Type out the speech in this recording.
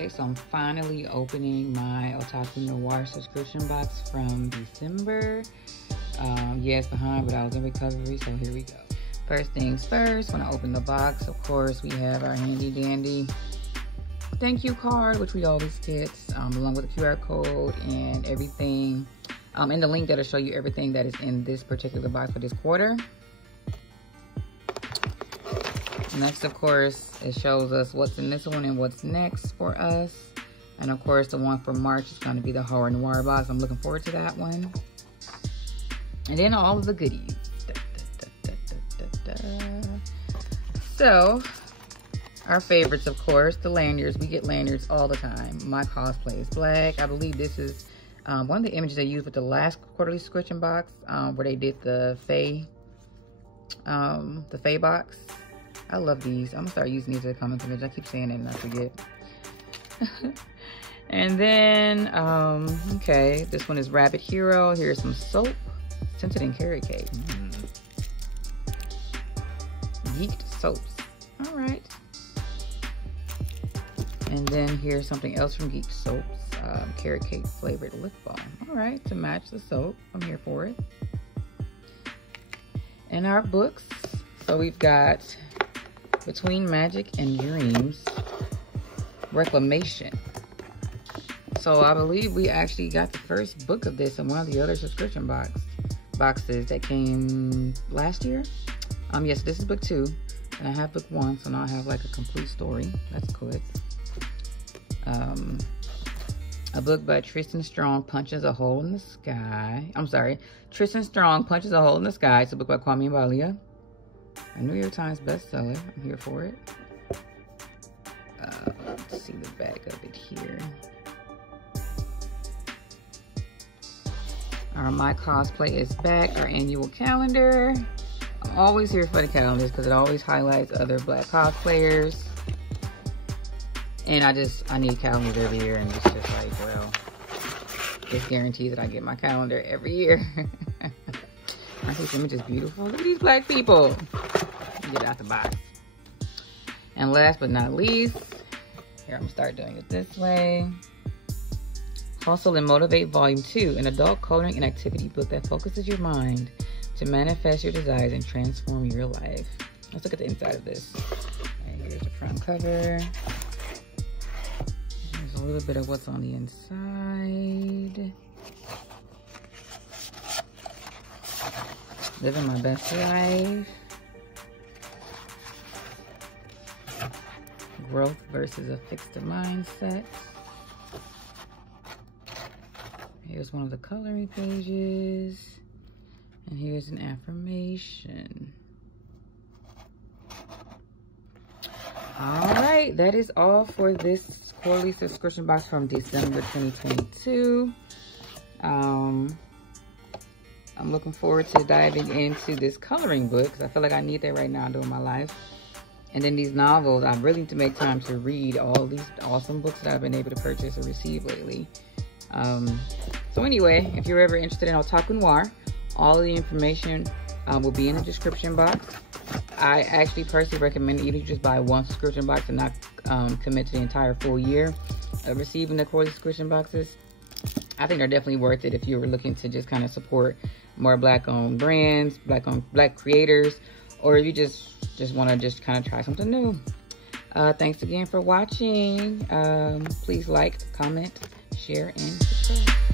Okay, so I'm finally opening my Otaku Noir subscription box from December. Yeah, it's behind, but I was in recovery, so here we go. First things first, when I open the box, of course, we have our handy dandy thank you card, which we always get, along with the QR code and everything, and the link that'll show you everything that is in this particular box for this quarter. Next, of course, it shows us what's in this one and what's next for us. And of course, the one for March is going to be the Horror Noir box. I'm looking forward to that one. And then all of the goodies. So, our favorites, of course, the lanyards. We get lanyards all the time. My cosplay is black. I believe this is one of the images they used with the last quarterly subscription box, where they did the Fae box. I love these. I'm gonna start using these as a comic image. I keep saying it and I forget. And then, okay, this one is Rabbit Hero. Here's some soap, scented and carrot cake. Geeked soaps. All right. And then here's something else from Geeked Soaps, carrot cake flavored lip balm. All right, to match the soap. I'm here for it. And our books. So we've got Between Magic and Dreams, Reclamation. So I believe we actually got the first book of this in one of the other subscription boxes that came last year. Yes, this is book 2, and I have book 1, so now I have like a complete story. That's good. A book by Tristan Strong, Punches a Hole in the Sky. I'm sorry, Tristan Strong, Punches a Hole in the Sky. It's a book by Kwame Balia. A New York Times bestseller. I'm here for it. Let's see the back of it here. Our My Cosplay is back. Our annual calendar. I'm always here for the calendars because it always highlights other black cosplayers. And I need calendars every year, and it's just like, well, it's guaranteed that I get my calendar every year. Aren't these images beautiful? Look at these black people. Get out the box. And last but not least, here, I'm gonna start doing it this way. Hustle and Motivate Volume 2, an adult coloring and activity book that focuses your mind to manifest your desires and transform your life. Let's look at the inside of this. And here's the front cover. There's a little bit of what's on the inside. Living my best life. Growth versus a fixed mindset. Here's one of the coloring pages. And here's an affirmation. All right, that is all for this quarterly subscription box from December 2022. I'm looking forward to diving into this coloring book because I feel like I need that right now during my life. And then these novels, I really need to make time to read all these awesome books that I've been able to purchase or receive lately. So anyway, if you're ever interested in Otaku Noir, all of the information will be in the description box. I actually personally recommend that you just buy one subscription box and not commit to the entire full year of receiving the quarterly subscription boxes. I think they're definitely worth it if you were looking to just kind of support more black-owned brands, black creators, or if you just want to just kind of try something new. Thanks again for watching. Please like, comment, share, and subscribe.